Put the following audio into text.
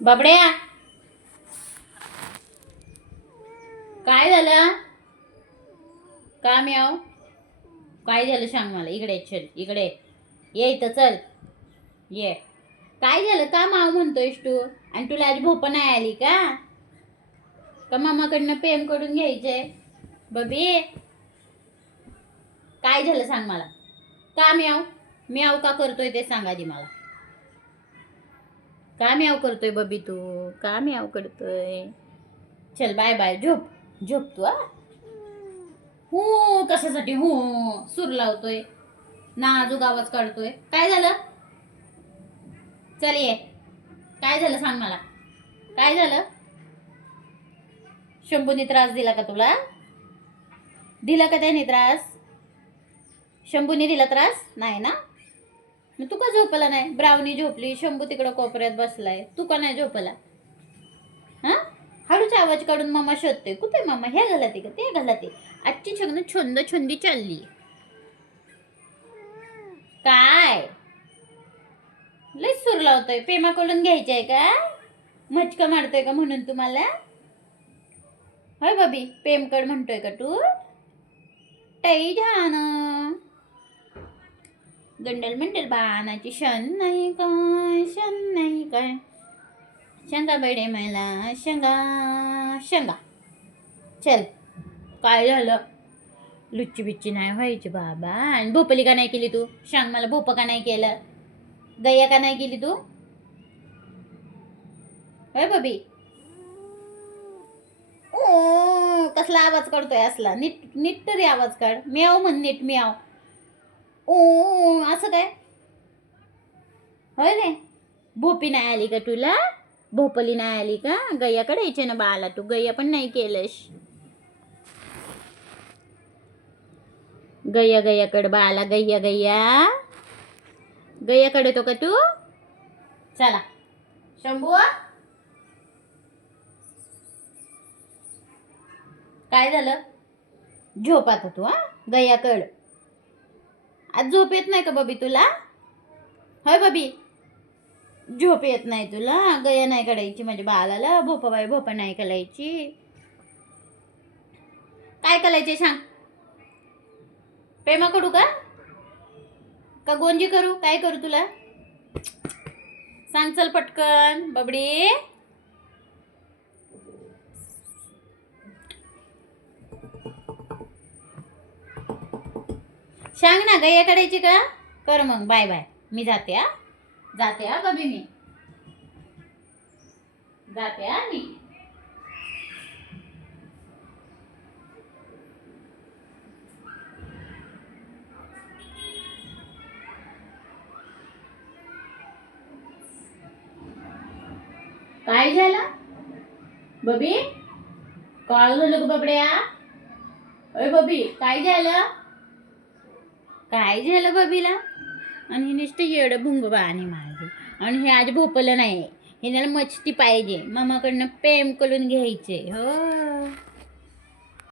बाबड्या. काय झालं? का म्याव? काय झालं सांग मला? इकडे चल इकडे. ये इथं चल. ये. काय झालं? का माव म्हणतोयस तू? आणि तुला आज भोपं नाही आली का? का मामाकडनं प्रेम करून घ्यायचे बबी. काय झालं सांग मला? का म्याव? म्याव का करतोय ते सांगा आधी मला. का म्याव करतोय बबी तू? का म्याव करतोय? चल बाय बाय. झोप. झोप तू आ हो कशासाठी हो? सूर लावतोय. नाजूक आवाज काढतोय. काय झालं? चल ये. काय झालं सांग मला? काय झालं? शंभूने त्रास दिला का तुला? दिला का त्याने त्रास? शंभूने दिला त्रास? नाही ना? मग तू का झोपला नाही? ब्रावणी झोपली शंभू तिकडं कोपऱ्यात बसलाय. तू का नाही झोपला हा? हळूचा आवाज काढून मामा शोधतोय. कुठे मामा? हे घालते का? ते घालाते आजची छंद छंद छंदी चालली. काय? लय सूर लावतोय. प्रेमाकडून घ्यायची आहे का? मचका मारतोय का म्हणून तुम्हाला? होय बाबी पेमकड म्हणतोय का तू? टई झान गंडल मंडल बाणाची शन नाही काय शन नाही काय. शंगा बेडे मला शेंगा शेंगा. चल काय झालं? लुच्ची बिच्ची नाही व्हायची बाबा. आणि भोपली का नाही केली तू? सांग मला भोप का नाही केलं? गैया का नाही केली तू? होय बबी ओ कसला आवाज करतोय असला? नीट नीट तरी आवाज काढ. म्याव म्हण नीट म्याव. आव काय? होय रे भोपी नाही आली का तुला? भोपली नाही आली का? गैयाकडे यायचे ना बाळाला तू. गैया पण नाही केलंस. गैया गैयाकडे बाळाला. गैया गैया. गैयाकडे तो का तू? चला. शंभू? काय झालं? झोपात आता तू हा? गैयाकड. आज झोप येत नाही का बबी तुला? होय बबी? झोप येत नाही तुला? गया नाही काढायची माझ्या बाळाला? भोपाबाई भोपा नाही करायची काय करायचे सांग? प्रेमा करू का? का गोंजी करू? काय करू तुला? सांग चल पटकन बबडी. सांग ना गैया काढायची का कर मग बाय बाय. मी जाते हा. जाते आ कभी मी. जाते आ मी. काय झालं? बबी? कॉल झालं का बबड्या. अय बबी काय झालं? काय झालं बबीला? आणि नुसतं येडं भुंग आणि माझे आणि हे आज भोपलं नाही हिनाला मच्छी पाहिजे. मामाकडनं प्रेम करून घ्यायचे हो.